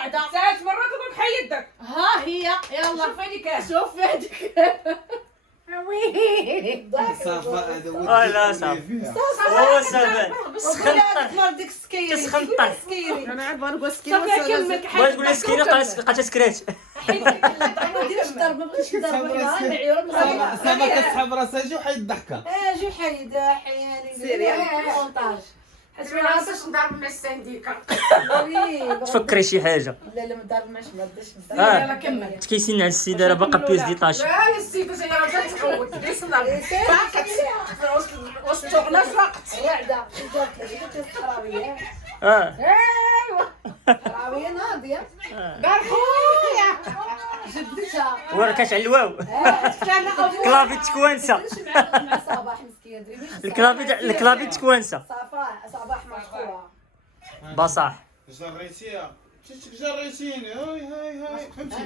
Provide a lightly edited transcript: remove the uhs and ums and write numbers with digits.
وعده. ساعات مرات تقول حيدك. ها هي يلا شوف فيني كان. شوف يدك. وي صافا هذا هو لا صافي هو سافر سخنطر مال ديك السكيري. تسخنطر. سكيري. انا عاد بغا نقول سكينه. صافي كلمك بغيت تقول لي سكينه بقات سكريت. ما نديرش ضرب ما بغيتش نضرب لها نعيون صافا كتسحب راسها جي وحيد الضحكه. جي حيدة حياني سيري. مونتاج. حيت ما عرفتش نضرب مع السنديكا. تفكري شي حاجه لا لا ما ضربناش ما بداش اه. كمل. كيسين على السيده راه باقا بيوز دي طاش. لا السيده هي راه كتعود ليش نضرب. فاقت. واش تغنى فاقت. وعدة جات لي الحراوية. اه حراوية ناضية. دار خويا. جبدتها. وركاش على الواو. كلافي تكوانسه. مع صباح مسكينة الكلافي تكوانسه. صباح مشكورة. بصح جريتيها جريتيني هاي هاي هاي فهمتي.